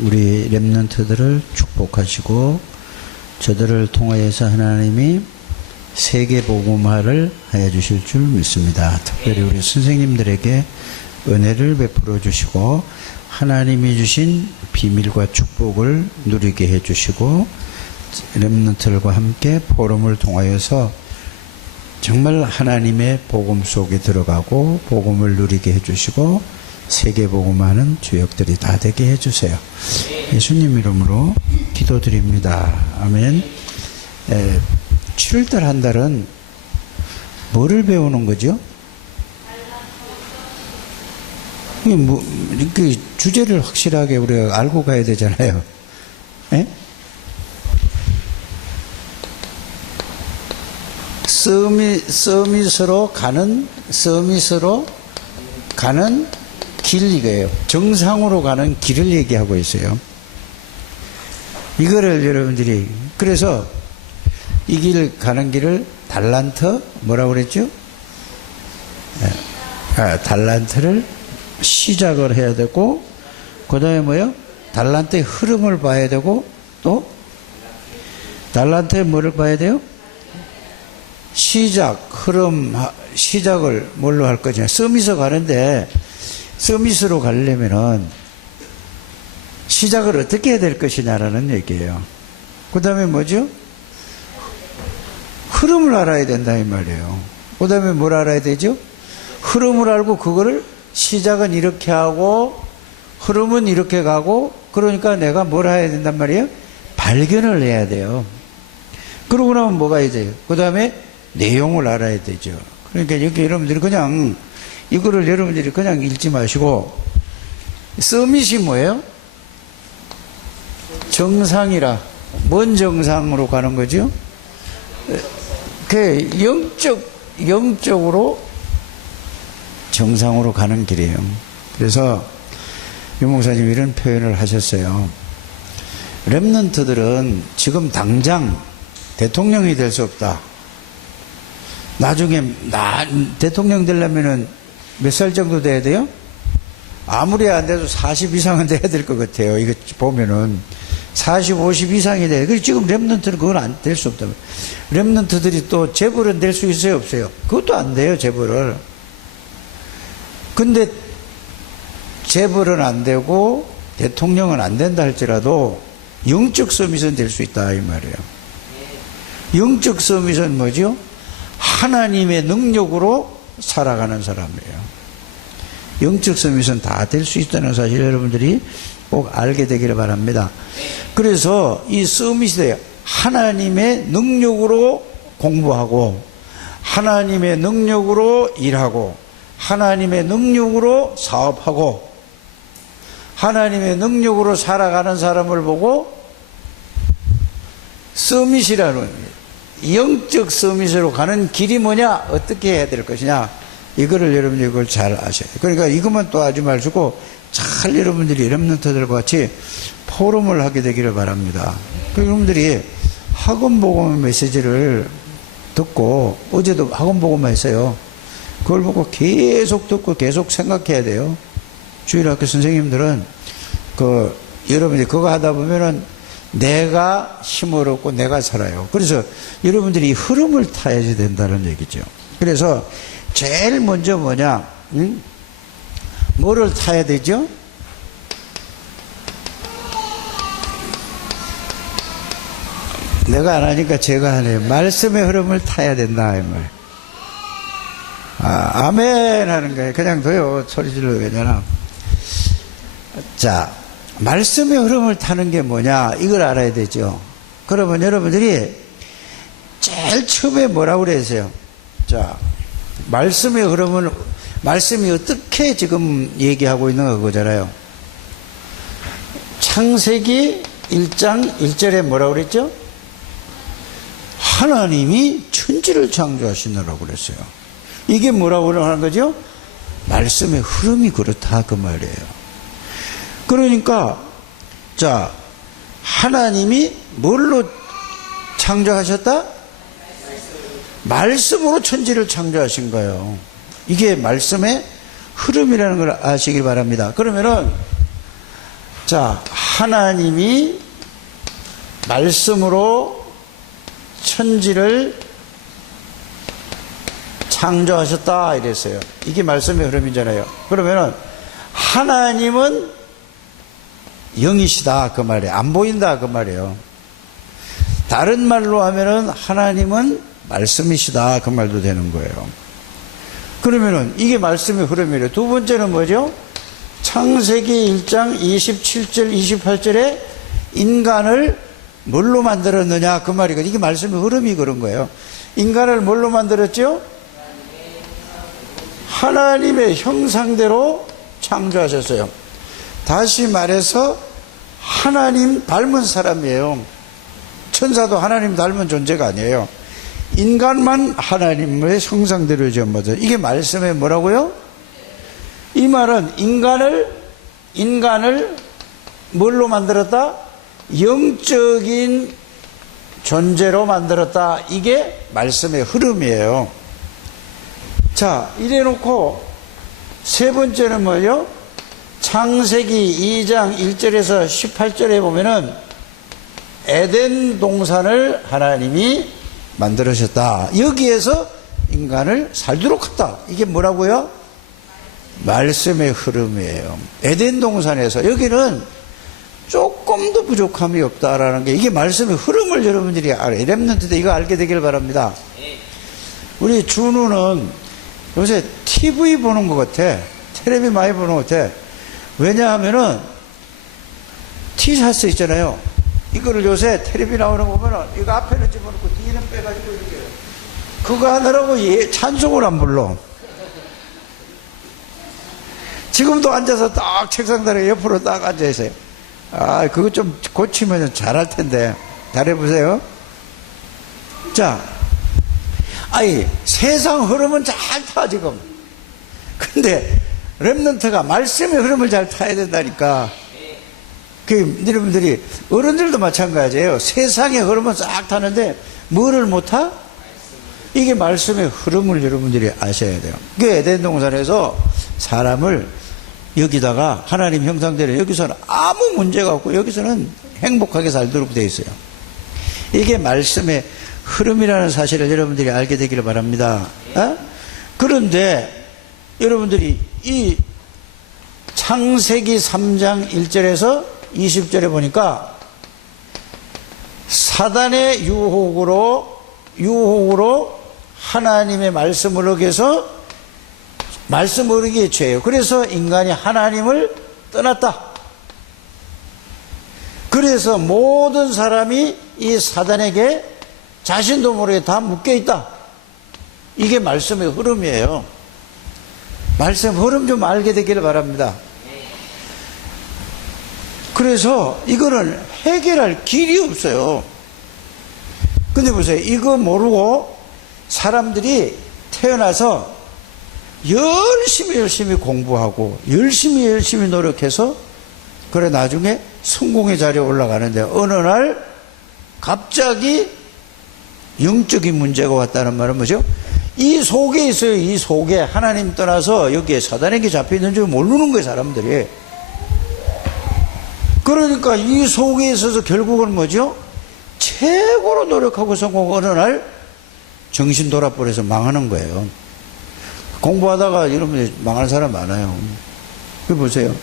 우리 렘넌트들을 축복하시고 저들을 통하여서 하나님이 세계복음화를 하여 주실 줄 믿습니다. 특별히 우리 선생님들에게 은혜를 베풀어 주시고 하나님이 주신 비밀과 축복을 누리게 해 주시고 렘넌트들과 함께 포럼을 통하여서 정말 하나님의 복음 속에 들어가고 복음을 누리게 해 주시고 세계복음화하는 주역들이 다 되게 해 주세요. 예수님 이름으로 기도드립니다. 아멘. 7월달 한 달은 뭐를 배우는 거죠? 이렇게 주제를 확실하게 우리가 알고 가야 되잖아요. 예? 서밋으로 가는 길 이거예요. 정상으로 가는 길을 얘기하고 있어요. 이거를 여러분들이 그래서 이 길 가는 길을 달란트 뭐라고 그랬죠? 달란트를 시작을 해야 되고 그 다음에 뭐요? 달란트의 흐름을 봐야 되고 또 달란트의 뭐를 봐야 돼요? 시작, 흐름, 시작을 뭘로 할 거냐? 서밋으로 가는데 서밋으로 가려면은 시작을 어떻게 해야 될 것이냐라는 얘기예요. 그 다음에 뭐죠? 흐름을 알아야 된다 이 말이에요. 그 다음에 뭘 알아야 되죠? 흐름을 알고 그거를 시작은 이렇게 하고 흐름은 이렇게 가고 그러니까 내가 뭘 해야 된단 말이에요? 발견을 해야 돼요. 그러고 나면 뭐가 해야 돼요? 그 다음에 내용을 알아야 되죠. 그러니까 여기 여러분들이 그냥 이거를 여러분들이 그냥 읽지 마시고 서밋이 뭐예요? 정상이라. 뭔 정상으로 가는 거죠? 그 영적으로 정상으로 가는 길이에요. 그래서 유 목사님 이런 표현을 하셨어요. 렘넌트들은 지금 당장 대통령이 될 수 없다. 나중에 대통령 되려면은 몇 살 정도 돼야 돼요? 아무리 안 돼도 40 이상은 돼야 될 것 같아요. 이거 보면은 40, 50 이상이 돼요. 그래서 지금 렘넌트는 그건 안 될 수 없다. 렘넌트들이 또 재벌은 될 수 있어요, 없어요? 그것도 안 돼요, 재벌을. 근데 재벌은 안 되고 대통령은 안 된다 할지라도 영적 서밋은 될 수 있다 이 말이에요. 영적 서밋은 뭐죠? 하나님의 능력으로 살아가는 사람이에요. 영적 서밋은 다 될 수 있다는 사실 여러분들이 꼭 알게 되기를 바랍니다. 그래서 이 서밋이 돼요. 하나님의 능력으로 공부하고 하나님의 능력으로 일하고 하나님의 능력으로 사업하고 하나님의 능력으로 살아가는 사람을 보고 서밋이라는 영적 서밋으로 가는 길이 뭐냐? 어떻게 해야 될 것이냐? 이거를 여러분들이 이걸 잘 아셔야 돼요. 그러니까 이것만 또 하지 마시고 잘 여러분들이 렘넌트들과 같이 포럼을 하게 되기를 바랍니다. 여러분들이 학원복음 메시지를 듣고 어제도 학원복음만 했어요. 그걸 보고 계속 듣고 계속 생각해야 돼요. 주일학교 선생님들은 여러분들이 그거 하다 보면은 내가 힘을 얻고 내가 살아요. 그래서 여러분들이 이 흐름을 타야지 된다는 얘기죠. 그래서 제일 먼저 뭐냐? 뭐를 타야 되죠? 내가 안 하니까 제가 하네요. 말씀의 흐름을 타야 된다 이 말. 아멘 하는 거예요. 그냥 둬요. 소리 질러도 되잖아. 자, 말씀의 흐름을 타는 게 뭐냐? 이걸 알아야 되죠. 그러면 여러분들이 제일 처음에 뭐라고 그랬어요? 자, 말씀의 흐름은 말씀이 어떻게 지금 얘기하고 있는 거잖아요. 창세기 1장 1절에 뭐라고 그랬죠? 하나님이 천지를 창조하시느라고 그랬어요. 이게 뭐라고 하는 거죠? 말씀의 흐름이 그렇다 그 말이에요. 그러니까 자, 하나님이 뭘로 창조하셨다? 말씀으로 천지를 창조하신 거예요. 이게 말씀의 흐름이라는 걸 아시길 바랍니다. 그러면은 자, 하나님이 말씀으로 천지를 창조하셨다 이랬어요. 이게 말씀의 흐름이잖아요. 그러면은 하나님은 영이시다 그 말이에요. 안 보인다 그 말이에요. 다른 말로 하면은 하나님은 말씀이시다 그 말도 되는 거예요. 그러면은 이게 말씀의 흐름이래요. 두 번째는 뭐죠? 창세기 1장 27절 28절에 인간을 뭘로 만들었느냐 그 말이거든요. 이게 말씀의 흐름이 그런 거예요. 인간을 뭘로 만들었죠? 하나님의 형상대로 창조하셨어요. 다시 말해서 하나님 닮은 사람이에요. 천사도 하나님 닮은 존재가 아니에요. 인간만 하나님의 형상대로 지은 이게 말씀에 뭐라고요? 이 말은 인간을 뭘로 만들었다? 영적인 존재로 만들었다. 이게 말씀의 흐름이에요. 자, 이래 놓고 세 번째는 뭐예요? 창세기 2장 1절에서 18절에 보면은 에덴 동산을 하나님이 만들으셨다. 여기에서 인간을 살도록 했다. 이게 뭐라고요? 말씀의 흐름이에요. 에덴 동산에서 여기는 조금도 부족함이 없다라는 게 이게 말씀의 흐름을 여러분들이 알아요. 렘넌트 때 이거 알게 되길 바랍니다. 우리 준우는 요새 TV 보는 것 같아. 텔레비 많이 보는 것 같아. 왜냐하면은 티셔츠 있잖아요. 이거를 요새 텔레비 나오는 거 보면은 이거 앞에는 집어넣고 뒤에는 빼가지고 이렇게 그거 하느라고 찬송을 안 불러. 지금도 앉아서 딱 책상 다리 옆으로 딱 앉아있어요. 아, 그거 좀 고치면 잘할 텐데. 잘해보세요. 자, 아니, 세상 흐름은 잘 타, 지금. 근데, 렘넌트가 말씀의 흐름을 잘 타야 된다니까. 그, 여러분들이, 어른들도 마찬가지예요. 세상의 흐름은 싹 타는데, 뭐를 못 타? 이게 말씀의 흐름을 여러분들이 아셔야 돼요. 그 에덴 동산에서 사람을 여기다가 하나님 형상대로 여기서는 아무 문제가 없고 여기서는 행복하게 살도록 되어 있어요. 이게 말씀의 흐름이라는 사실을 여러분들이 알게 되기를 바랍니다. 그런데 여러분들이 이 창세기 3장 1절에서 20절에 보니까 사단의 유혹으로 하나님의 말씀을 어겨서 말씀 어기에 죄예요. 그래서 인간이 하나님을 떠났다. 그래서 모든 사람이 이 사단에게 자신도 모르게 다 묶여있다. 이게 말씀의 흐름이에요. 말씀 흐름 좀 알게 되기를 바랍니다. 그래서 이거는 해결할 길이 없어요. 근데 보세요. 이거 모르고 사람들이 태어나서 열심히 공부하고 열심히 노력해서 그래 나중에 성공의 자리에 올라가는데 어느 날 갑자기 영적인 문제가 왔다는 말은 뭐죠? 이 속에 있어요. 이 속에 하나님 떠나서 여기에 사단에게 잡혀있는 줄 모르는 거예요. 사람들이. 그러니까 이 속에 있어서 결국은 뭐죠? 최고로 노력하고 성공 어느 날 정신 돌아버려서 망하는 거예요. 공부하다가 여러분들 망하는 사람 많아요. 그 보세요.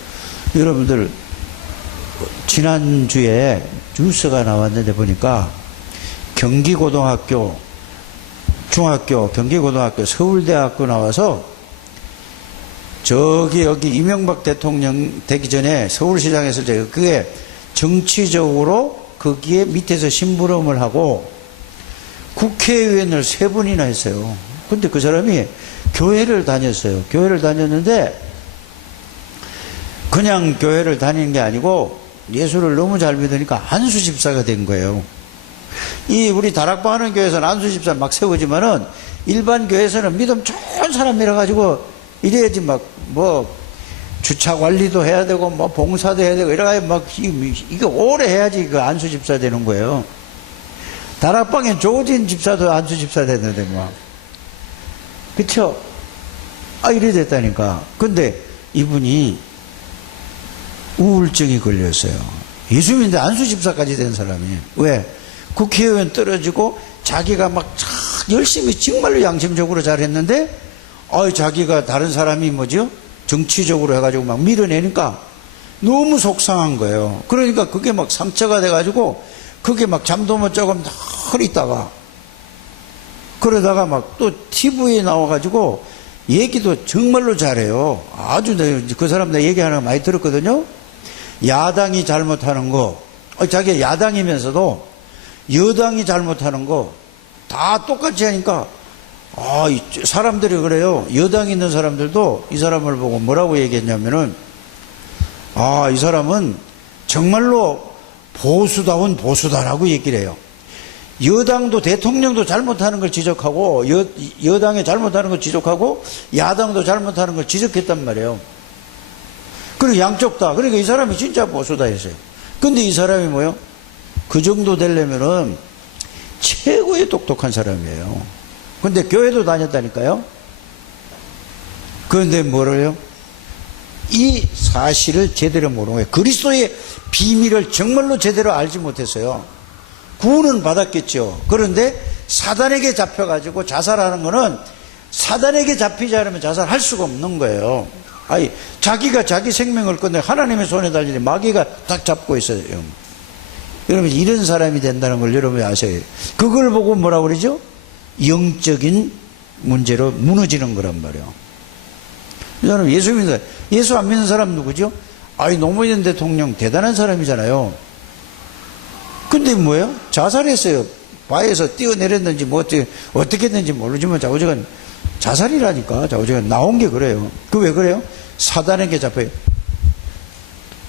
여러분들 지난주에 뉴스가 나왔는데 보니까 경기고등학교 경기고등학교 서울대학교 나와서 여기 이명박 대통령 되기 전에 서울시장 했을 때 그게 정치적으로 거기에 밑에서 심부름을 하고 국회의원을 3분이나 했어요. 근데 그 사람이 교회를 다녔어요. 교회를 다녔는데 그냥 교회를 다니는 게 아니고 예수를 너무 잘 믿으니까 안수 집사가 된 거예요. 우리 다락방 하는 교회에서는 안수 집사 막 세우지만은 일반 교회에서는 믿음 좋은 사람이라 가지고 이래야지 주차 관리도 해야 되고 봉사도 해야 되고 이래가지고 이거 오래 해야지 그 안수 집사 되는 거예요. 다락방에 조진 집사도 안수 집사 됐는데 그쵸? 이래 됐다니까. 근데 이분이 우울증이 걸렸어요. 예수님인데 안수 집사까지 된 사람이. 왜? 국회의원 떨어지고 자기가 막 열심히 정말로 양심적으로 잘했는데 자기가 다른 사람이 뭐죠? 정치적으로 해가지고 막 밀어내니까 너무 속상한 거예요. 그러니까 그게 막 상처가 돼가지고 그게 막 잠도 못 자고 늘 있다가 그러다가 막 또 TV에 나와가지고 얘기도 정말로 잘해요. 아주 그 사람 내 얘기하는 거 많이 들었거든요. 야당이 잘못하는 거, 자기가 야당이면서도 여당이 잘못하는 거 다 똑같이 하니까 사람들이 그래요. 여당에 있는 사람들도 이 사람을 보고 뭐라고 얘기했냐면은 이 사람은 정말로 보수다운 보수다라고 얘기를 해요. 여당도 대통령도 잘못하는 걸 지적하고 여당이 잘못하는 걸 지적하고 야당도 잘못하는 걸 지적했단 말이에요. 그리고 양쪽 다. 그러니까 이 사람이 진짜 보수다 했어요. 근데 이 사람이 뭐예요? 그 정도 되려면은 최고의 똑똑한 사람이에요. 근데 교회도 다녔다니까요. 그런데 뭐래요? 이 사실을 제대로 모르는 거예요. 그리스도의 비밀을 정말로 제대로 알지 못했어요. 구원은 받았겠죠. 그런데 사단에게 잡혀가지고 자살하는 거는 사단에게 잡히지 않으면 자살할 수가 없는 거예요. 자기가 자기 생명을 끊어 하나님의 손에 달리니 마귀가 딱 잡고 있어요. 여러분, 이런 사람이 된다는 걸 여러분이 아셔야 해요. 그걸 보고 뭐라고 그러죠? 영적인 문제로 무너지는 거란 말이에요. 이 사람 예수 믿는, 예수 안 믿는 사람 누구죠? 노무현 대통령 대단한 사람이잖아요. 근데 뭐예요? 자살했어요. 바에서 뛰어내렸는지 어떻게 했는지 모르지만 좌우지간 자살이라니까. 좌우지간 나온 게 그래요. 그 왜 그래요? 사단에게 잡혀요.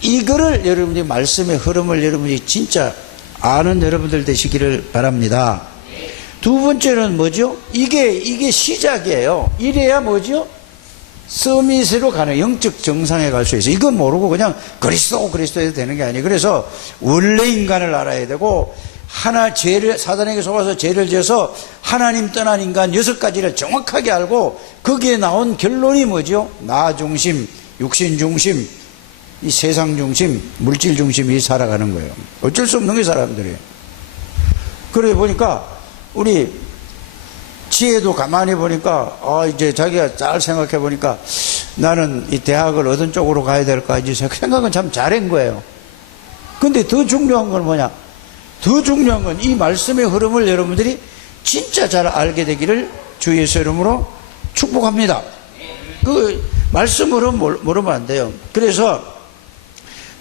이거를 여러분이 말씀의 흐름을 여러분이 진짜 아는 여러분들 되시기를 바랍니다. 두 번째는 뭐죠? 이게 시작이에요. 이래야 뭐죠? 서밋으로 가는 영적 정상에 갈 수 있어요. 이건 모르고 그냥 그리스도에 되는 게 아니에요. 그래서 원래 인간을 알아야 되고 사단에게 속아서 죄를 지어서 하나님 떠난 인간 6가지를 정확하게 알고 거기에 나온 결론이 뭐죠? 나 중심, 육신 중심, 이 세상 중심, 물질 중심이 살아가는 거예요. 어쩔 수 없는 게 사람들이에요. 그래 보니까 우리 지혜도 가만히 보니까 이제 자기가 잘 생각해 보니까 나는 이 대학을 어떤 쪽으로 가야 될까 이제 생각은 참 잘한 거예요. 근데 더 중요한 건 뭐냐? 더 중요한 건 이 말씀의 흐름을 여러분들이 진짜 잘 알게 되기를 주 예수 이름으로 축복합니다. 그 말씀 흐름 모르면 안 돼요. 그래서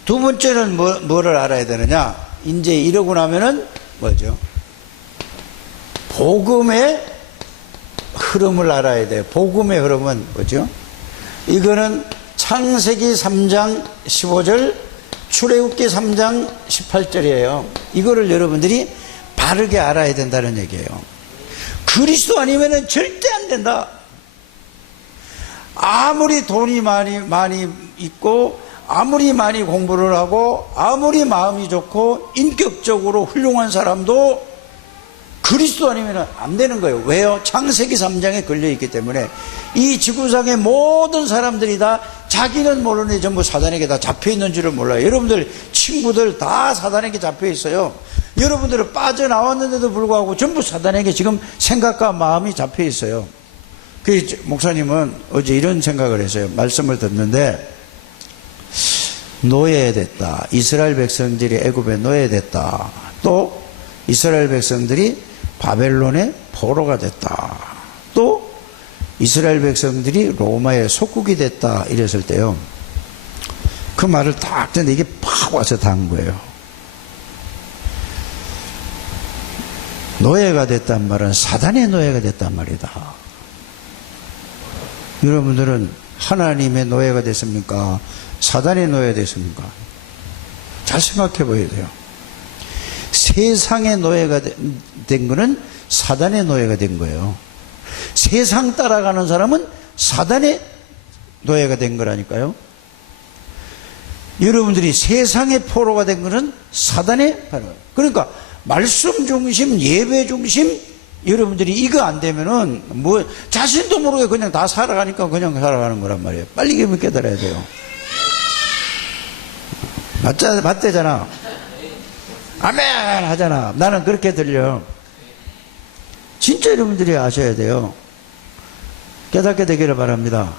두 번째는 뭐를 알아야 되느냐? 이제 이러고 나면은 뭐죠? 복음의 흐름을 알아야 돼요. 복음의 흐름은 뭐죠? 이거는 창세기 3장 15절, 출애굽기 3장 18절이에요. 이거를 여러분들이 바르게 알아야 된다는 얘기예요. 그리스도 아니면은 절대 안 된다. 아무리 돈이 많이 있고 아무리 많이 공부를 하고 아무리 마음이 좋고 인격적으로 훌륭한 사람도 그리스도 아니면 안 되는 거예요. 왜요? 창세기 3장에 걸려있기 때문에 이 지구상의 모든 사람들이 다 자기는 모르는데 전부 사단에게 다 잡혀있는 줄을 몰라요. 여러분들 친구들 다 사단에게 잡혀있어요. 여러분들은 빠져나왔는데도 불구하고 전부 사단에게 지금 생각과 마음이 잡혀있어요. 그 목사님은 어제 이런 생각을 했어요. 말씀을 듣는데 노예됐다. 이스라엘 백성들이 애굽에 노예됐다. 또 이스라엘 백성들이 바벨론의 포로가 됐다. 또 이스라엘 백성들이 로마의 속국이 됐다. 이랬을 때요. 그 말을 딱 듣는데 이게 팍 와서 닿은 거예요. 노예가 됐단 말은 사단의 노예가 됐단 말이다. 여러분들은 하나님의 노예가 됐습니까? 사단의 노예가 됐습니까? 잘 생각해 봐야 돼요. 세상의 노예가 된 거는 사단의 노예가 된 거예요. 세상 따라가는 사람은 사단의 노예가 된 거라니까요. 여러분들이 세상의 포로가 된 거는 사단의 포로. 그러니까 말씀 중심, 예배 중심, 여러분들이 이거 안 되면은 자신도 모르게 그냥 다 살아가니까 그냥 살아가는 거란 말이에요. 빨리 깨달아야 돼요. 맞대잖아. 아멘 하잖아. 나는 그렇게 들려. 진짜 여러분들이 아셔야 돼요. 깨닫게 되기를 바랍니다.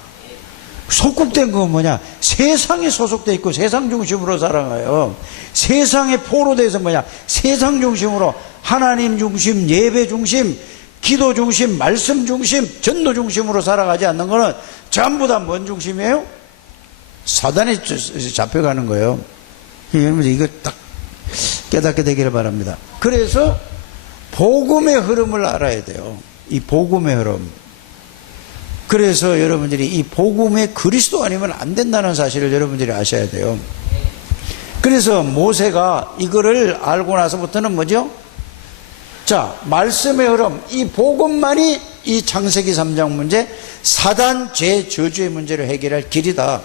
속국된 건 뭐냐? 세상에 소속돼 있고 세상 중심으로 살아가요. 세상에 포로돼서 뭐냐? 세상 중심으로 하나님 중심, 예배 중심, 기도 중심, 말씀 중심, 전도 중심으로 살아가지 않는 거는 전부 다 뭔 중심이에요? 사단에 잡혀가는 거예요. 여러분 이거 딱 깨닫게 되기를 바랍니다. 그래서 복음의 흐름을 알아야 돼요. 이 복음의 흐름. 그래서 여러분들이 이 복음의 그리스도 아니면 안 된다는 사실을 여러분들이 아셔야 돼요. 그래서 모세가 이거를 알고 나서부터는 뭐죠? 자, 말씀의 흐름, 이 복음만이 이 창세기 3장 문제, 사단, 죄, 저주의 문제를 해결할 길이다.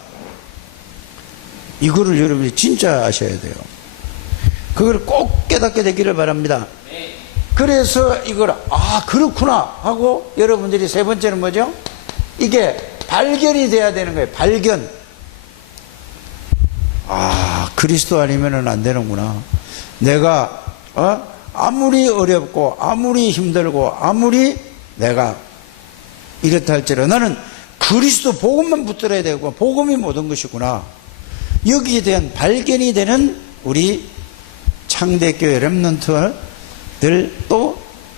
이거를 여러분이 진짜 아셔야 돼요. 그걸 꼭 깨닫게 되기를 바랍니다. 그래서 이걸 그렇구나 하고 여러분들이 세 번째는 뭐죠? 이게 발견이 돼야 되는 거예요. 발견. 그리스도 아니면은 안 되는구나. 내가 아무리 어렵고 아무리 힘들고 아무리 내가 이렇다 할지라도 나는 그리스도 복음만 붙들어야 되고 복음이 모든 것이구나. 여기에 대한 발견이 되는 우리 창대교회 렘넌트들 또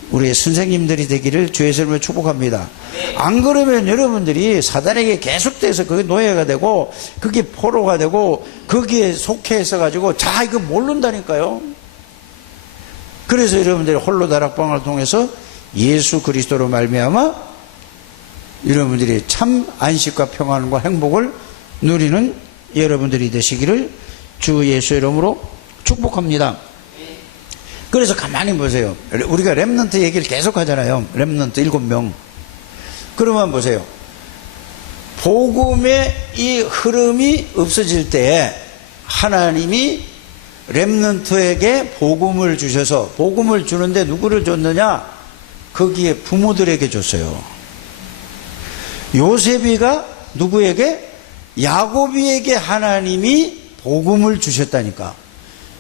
우리 선생님들이 되기를 주의 이름으로 축복합니다. 안 그러면 여러분들이 사단에게 계속돼서 그게 노예가 되고 그게 포로가 되고 거기에 속해 있어가지고 이거 모른다니까요. 그래서 여러분들이 홀로 다락방을 통해서 예수 그리스도로 말미암아 여러분들이 참 안식과 평안과 행복을 누리는 여러분들이 되시기를 주 예수 이름으로 축복합니다. 그래서 가만히 보세요. 우리가 렘넌트 얘기를 계속 하잖아요. 렘넌트 7명. 그러면 보세요. 복음의 이 흐름이 없어질 때에 하나님이 렘넌트에게 복음을 주셔서 복음을 주는데 누구를 줬느냐? 거기에 부모들에게 줬어요. 요셉이가 누구에게? 야곱이에게 하나님이 복음을 주셨다니까.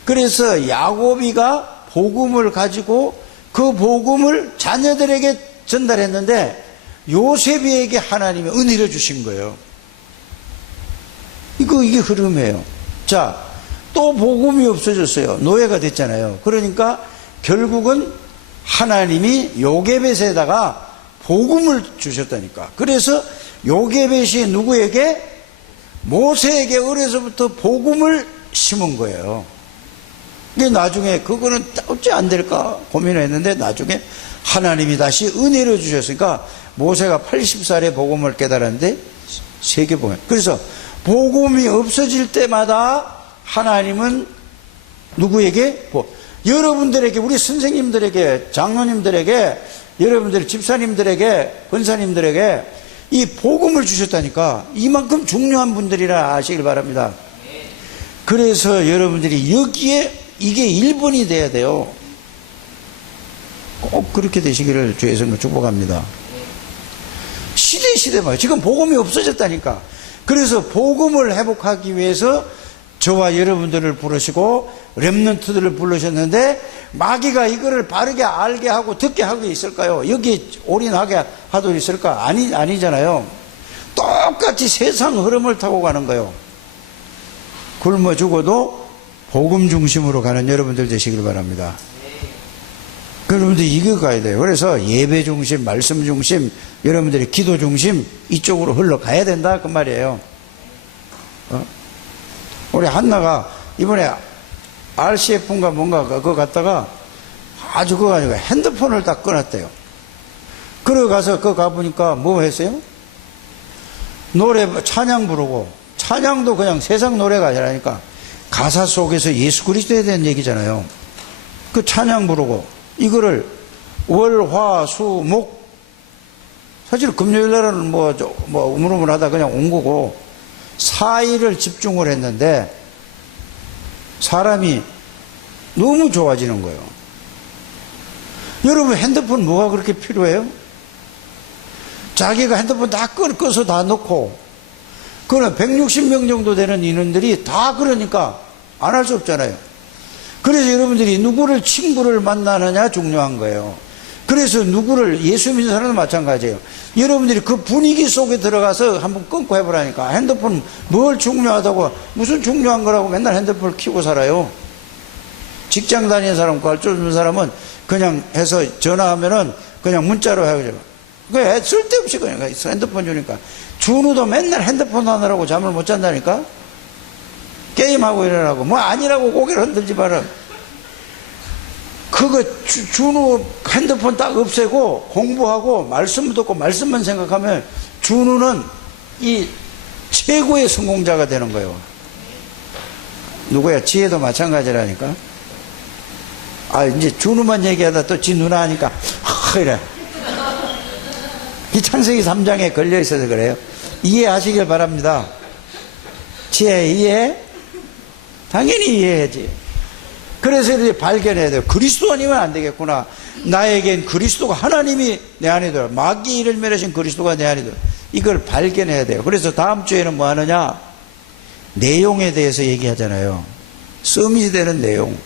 그래서 야곱이가 복음을 가지고 그 복음을 자녀들에게 전달했는데 요셉이에게 하나님이 은혜를 주신 거예요. 이게 흐름이에요. 자, 또 복음이 없어졌어요. 노예가 됐잖아요. 그러니까 결국은 하나님이 요게벳에다가 복음을 주셨다니까. 그래서 요게벳이 누구에게? 모세에게 어려서부터 복음을 심은 거예요. 근데 나중에 그거는 어찌 안 될까 고민했는데 나중에 하나님이 다시 은혜를 주셨으니까 모세가 80살에 복음을 깨달았는데 세계복음. 그래서 복음이 없어질 때마다 하나님은 누구에게? 여러분들에게, 우리 선생님들에게, 장로님들에게, 여러분들 집사님들에게, 권사님들에게 이 복음을 주셨다니까. 이만큼 중요한 분들이라 아시길 바랍니다. 그래서 여러분들이 여기에 이게 1번이 돼야 돼요. 꼭 그렇게 되시기를 주의 이름으로 축복합니다. 시대 말이에요. 지금 복음이 없어졌다니까. 그래서 복음을 회복하기 위해서 저와 여러분들을 부르시고 렘넌트들을 부르셨는데 마귀가 이거를 바르게 알게 하고 듣게 하고 있을까요? 여기 올인하게 하도록 있을까? 아니잖아요. 똑같이 세상 흐름을 타고 가는 거예요. 굶어 죽어도 복음 중심으로 가는 여러분들 되시길 바랍니다. 여러분들 이거 가야 돼요. 그래서 예배 중심, 말씀 중심, 여러분들의 기도 중심 이쪽으로 흘러가야 된다 그 말이에요. 우리 한나가 이번에 RCF인가 뭔가 그거 갔다가 아주 그거 가지고 핸드폰을 딱 끊었대요. 그러고 가서 그거 가보니까 뭐 했어요? 노래 찬양 부르고, 찬양도 그냥 세상 노래가 아니라니까 가사 속에서 예수 그리스도에 대한 얘기잖아요. 그 찬양 부르고 이거를 월, 화, 수, 목, 사실 금요일 날은 우물우물하다 그냥 온 거고 4일을 집중을 했는데 사람이 너무 좋아지는 거예요. 여러분 핸드폰 뭐가 그렇게 필요해요? 자기가 핸드폰 다 꺼서 다 넣고, 그러나 160명 정도 되는 인원들이 다 그러니까 안 할 수 없잖아요. 그래서 여러분들이 누구를 친구를 만나느냐 중요한 거예요. 그래서 누구를 예수 믿는 사람도 마찬가지예요. 여러분들이 그 분위기 속에 들어가서 한번 끊고 해보라니까. 핸드폰 뭘 중요하다고, 무슨 중요한 거라고 맨날 핸드폰을 켜고 살아요. 직장 다니는 사람, 갈줄 주는 사람은 그냥 해서 전화하면은 그냥 문자로 해야죠. 그 쓸데없이 그냥 핸드폰 주니까. 준우도 맨날 핸드폰 하느라고 잠을 못 잔다니까? 게임하고 이러라고. 뭐 아니라고 고개를 흔들지 마라. 그거 준우 핸드폰 딱 없애고 공부하고 말씀 듣고 말씀만 생각하면 준우는 이 최고의 성공자가 되는 거예요. 누구야? 지혜도 마찬가지라니까. 아, 이제 준우만 얘기하다 또 지 누나 하니까 이래. 이 창세기 3장에 걸려 있어서 그래요. 이해하시길 바랍니다. 지혜 이해? 당연히 이해해야지. 그래서 이렇게 발견해야 돼요. 그리스도 아니면 안 되겠구나. 나에겐 그리스도가, 하나님이 내 안에 들어, 마귀 이를 멸하신 그리스도가 내 안에 들어. 이걸 발견해야 돼요. 그래서 다음 주에는 뭐 하느냐? 내용에 대해서 얘기하잖아요. 서밋이 되는 내용.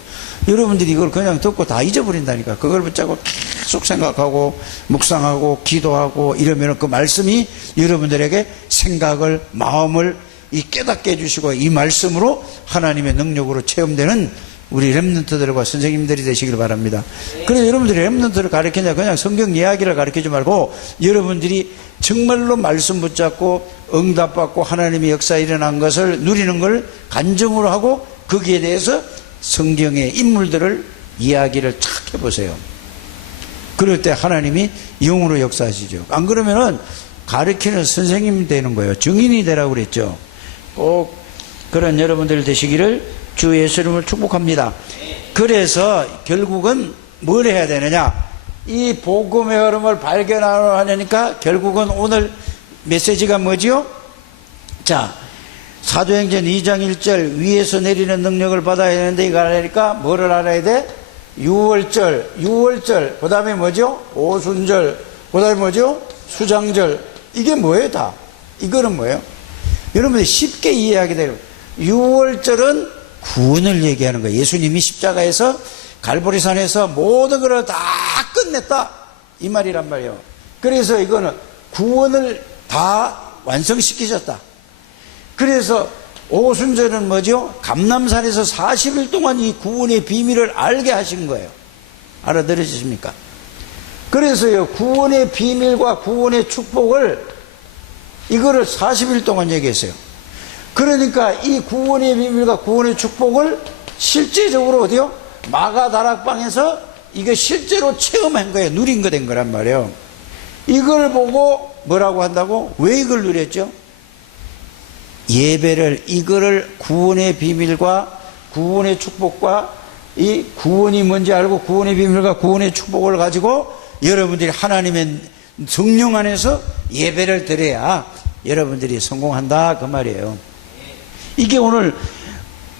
여러분들이 이걸 그냥 듣고 다 잊어버린다니까. 그걸 붙잡고 계속 생각하고 묵상하고 기도하고 이러면 그 말씀이 여러분들에게 생각을, 마음을 이 깨닫게 해주시고 이 말씀으로 하나님의 능력으로 체험되는 우리 렘넌트들과 선생님들이 되시길 바랍니다. 그래서 여러분들이 렘넌트를 가르치냐, 그냥 성경 이야기를 가르치지 말고 여러분들이 정말로 말씀 붙잡고 응답받고 하나님의 역사 일어난 것을 누리는 걸 간증으로 하고 거기에 대해서 성경의 인물들을 이야기를 착 해보세요. 그럴 때 하나님이 영으로 역사하시죠. 안 그러면은 가르치는 선생님이 되는 거예요. 증인이 되라고 그랬죠. 꼭 그런 여러분들 되시기를 주 예수 이름으로 축복합니다. 그래서 결국은 뭘 해야 되느냐? 이 복음의 흐름을 발견하려니까 결국은 오늘 메시지가 뭐지요? 자, 사도행전 2장 1절 위에서 내리는 능력을 받아야 되는데 이거 알아야니까 뭐를 알아야 돼? 6월절 그 다음에 뭐죠? 오순절 그 다음에 뭐죠? 수장절. 이게 뭐예요 다? 이거는 뭐예요? 여러분이 쉽게 이해하게 돼요. 6월절은 구원을 얘기하는 거예요. 예수님이 십자가에서 갈보리산에서 모든 것을 다 끝냈다 이 말이란 말이에요. 그래서 이거는 구원을 다 완성시키셨다. 그래서 오순절은 뭐죠? 감람산에서 40일 동안 이 구원의 비밀을 알게 하신 거예요. 알아들으십니까? 그래서요, 구원의 비밀과 구원의 축복을 이거를 40일 동안 얘기했어요. 그러니까 이 구원의 비밀과 구원의 축복을 실제적으로 어디요? 마가다락방에서 이게 실제로 체험한 거예요. 누린 거 된 거란 말이에요. 이걸 보고 뭐라고 한다고? 왜 이걸 누렸죠? 예배를, 이거를 구원의 비밀과 구원의 축복과 이 구원이 뭔지 알고 구원의 비밀과 구원의 축복을 가지고 여러분들이 하나님의 성령 안에서 예배를 드려야 여러분들이 성공한다 그 말이에요. 이게 오늘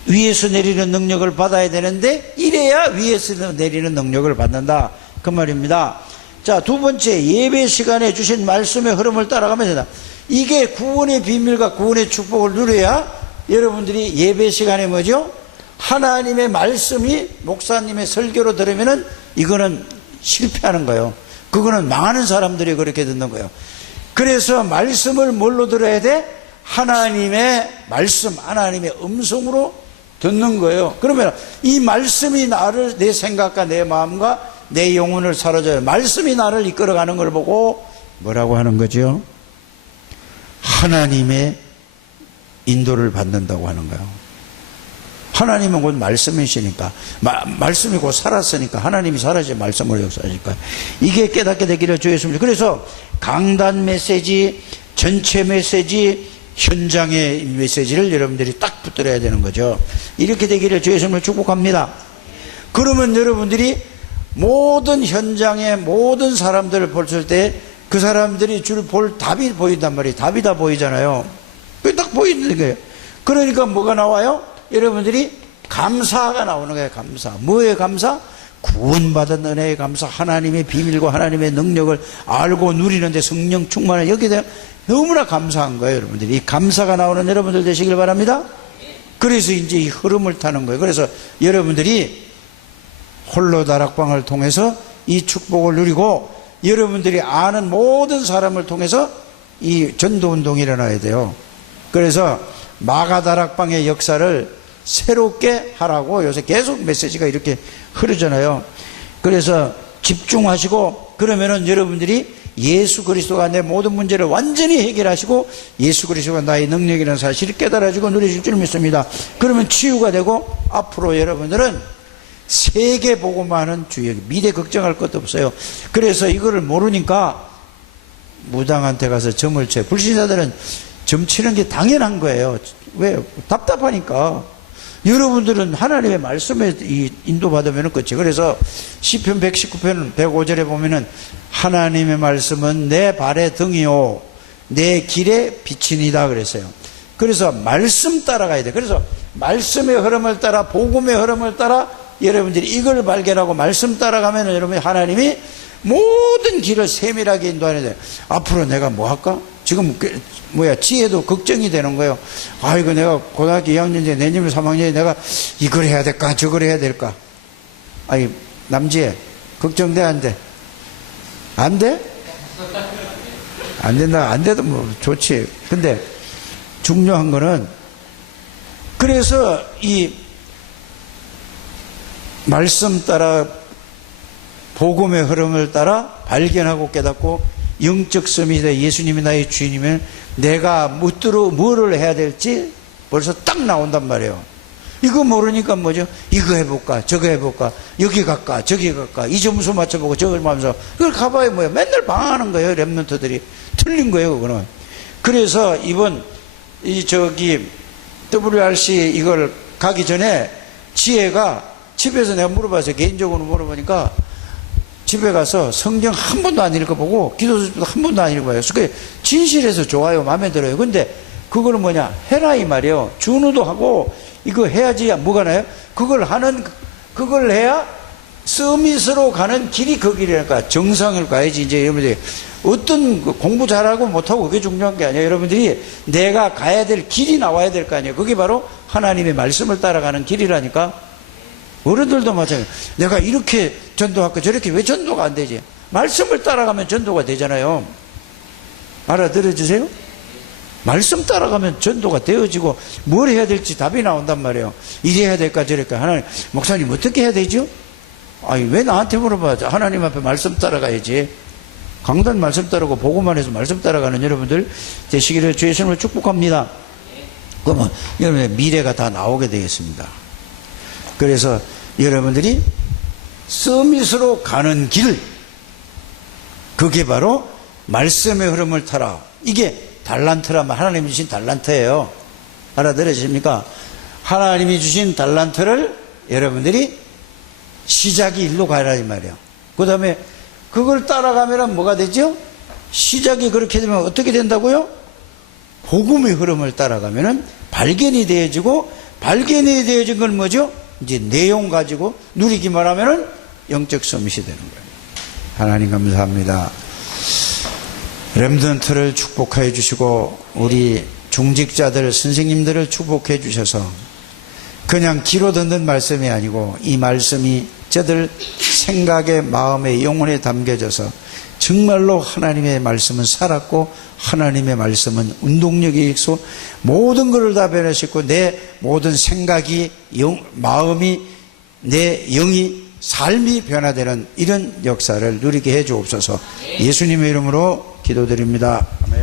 위에서 내리는 능력을 받아야 되는데 이래야 위에서 내리는 능력을 받는다 그 말입니다. 자, 두 번째, 예배 시간에 주신 말씀의 흐름을 따라가면 된다. 이게 구원의 비밀과 구원의 축복을 누려야 여러분들이 예배 시간에 뭐죠? 하나님의 말씀이 목사님의 설교로 들으면은 이거는 실패하는 거예요. 그거는 망하는 사람들이 그렇게 듣는 거예요. 그래서 말씀을 뭘로 들어야 돼? 하나님의 말씀, 하나님의 음성으로 듣는 거예요. 그러면 이 말씀이 나를, 내 생각과 내 마음과 내 영혼을 사로잡아요. 말씀이 나를 이끌어가는 걸 보고 뭐라고 하는 거죠? 하나님의 인도를 받는다고 하는 거예요. 하나님은 곧 말씀이시니까, 말씀이 곧 살았으니까 하나님이 살아야 말씀으로 역사하실 거예요. 이게 깨닫게 되기를 주 예수님. 그래서 강단 메시지, 전체 메시지, 현장의 메시지를 여러분들이 딱 붙들어야 되는 거죠. 이렇게 되기를 주 예수님을 축복합니다. 그러면 여러분들이 모든 현장의 모든 사람들을 봤을 때 그 사람들이 줄 볼 답이 보인단 말이에요. 답이 다 보이잖아요. 그게 딱 보이는 거예요. 그러니까 뭐가 나와요? 여러분들이 감사가 나오는 거예요. 감사. 뭐에 감사? 구원받은 은혜의 감사. 하나님의 비밀과 하나님의 능력을 알고 누리는데 성령 충만을 여기에 대해 너무나 감사한 거예요. 여러분들이 이 감사가 나오는 여러분들 되시길 바랍니다. 그래서 이제 이 흐름을 타는 거예요. 그래서 여러분들이 홀로 다락방을 통해서 이 축복을 누리고 여러분들이 아는 모든 사람을 통해서 이 전도운동이 일어나야 돼요. 그래서 마가다락방의 역사를 새롭게 하라고 요새 계속 메시지가 이렇게 흐르잖아요. 그래서 집중하시고 그러면은 여러분들이 예수 그리스도가 내 모든 문제를 완전히 해결하시고 예수 그리스도가 나의 능력이라는 사실을 깨달아주고 누리실 줄 믿습니다. 그러면 치유가 되고 앞으로 여러분들은 세계 복음만 하는 주역, 미래 걱정할 것도 없어요. 그래서 이거를 모르니까 무당한테 가서 점을 쳐요. 불신자들은 점 치는 게 당연한 거예요. 왜? 답답하니까. 여러분들은 하나님의 말씀에 인도받으면 끝이. 그래서 시편 119편 105절에 보면은 하나님의 말씀은 내 발의 등이요 내 길의 빛이니다 그랬어요. 그래서 말씀 따라가야 돼. 그래서 말씀의 흐름을 따라 복음의 흐름을 따라 여러분들이 이걸 발견하고 말씀 따라가면 여러분 하나님이 모든 길을 세밀하게 인도하는 데 앞으로 내가 뭐 할까? 지금 지혜도 걱정이 되는 거예요. 아이고 내가 고등학교 2학년인데 내년에 3학년에 내가 이걸 해야 될까 저걸 해야 될까? 아니 남지혜 걱정돼 안 돼? 안 돼? 안 된다. 안 돼도 뭐 좋지. 근데 중요한 거는 그래서 이 말씀 따라 복음의 흐름을 따라 발견하고 깨닫고 영적 섬이다. 예수님이 나의 주인이면 내가 뭐를 해야 될지 벌써 딱 나온단 말이에요. 이거 모르니까 뭐죠? 이거 해볼까 저거 해볼까 여기 갈까 저기 갈까 이 점수 맞춰보고 저걸 하면서 그걸 가봐야 뭐예요? 맨날 방황하는 거예요. 랩런트들이 틀린 거예요. 그거는. 그래서 이번 WRC 이걸 가기 전에 지혜가 집에서 내가 물어봤어요. 개인적으로 물어보니까 집에 가서 성경 한 번도 안 읽어보고 기도서도 한 번도 안 읽어봐요. 그게 진실해서 좋아요. 마음에 들어요. 근데 그거는 뭐냐? 해라 이 말이에요. 준우도 하고 이거 해야지 뭐가 나요? 그걸 해야 서밋으로 가는 길이 그 길이니까 정상을 가야지. 이제 여러분들이 어떤 공부 잘하고 못하고 그게 중요한 게 아니에요. 여러분들이 내가 가야 될 길이 나와야 될 거 아니에요. 그게 바로 하나님의 말씀을 따라가는 길이라니까. 어른들도 마찬가지예요. 내가 이렇게 전도할까 저렇게 왜 전도가 안 되지? 말씀을 따라가면 전도가 되잖아요. 알아들어주세요? 말씀 따라가면 전도가 되어지고 뭘 해야 될지 답이 나온단 말이에요. 이래야 될까 저럴까. 하나님 목사님 어떻게 해야 되죠? 아니 왜 나한테 물어봐. 하나님 앞에 말씀 따라가야지. 강단 말씀 따르고 보고만 해서 말씀 따라가는 여러분들 되시기를 주의 이름으로 축복합니다. 그러면 여러분의 미래가 다 나오게 되겠습니다. 그래서 여러분들이 서밋으로 가는 길, 그게 바로 말씀의 흐름을 타라. 이게 달란트라면 하나님이 주신 달란트예요. 알아들으십니까? 하나님이 주신 달란트를 여러분들이 시작이 일로 가라 이 말이에요. 그 다음에 그걸 따라가면 뭐가 되죠? 시작이 그렇게 되면 어떻게 된다고요? 복음의 흐름을 따라가면 발견이 되어지고 발견이 되어진 건 뭐죠? 이제 내용 가지고 누리기만 하면은 영적 서밋이 되는 거예요. 하나님 감사합니다. 렘넌트를 축복해 주시고 우리 중직자들 선생님들을 축복해 주셔서 그냥 귀로 듣는 말씀이 아니고 이 말씀이 저들 생각에 마음에 영혼에 담겨져서 정말로 하나님의 말씀은 살았고 하나님의 말씀은 운동력이 있고 모든 것을 다 변화시키고 내 모든 생각이 마음이 내 영이 삶이 변화되는 이런 역사를 누리게 해 주옵소서. 예수님의 이름으로 기도드립니다. 아멘.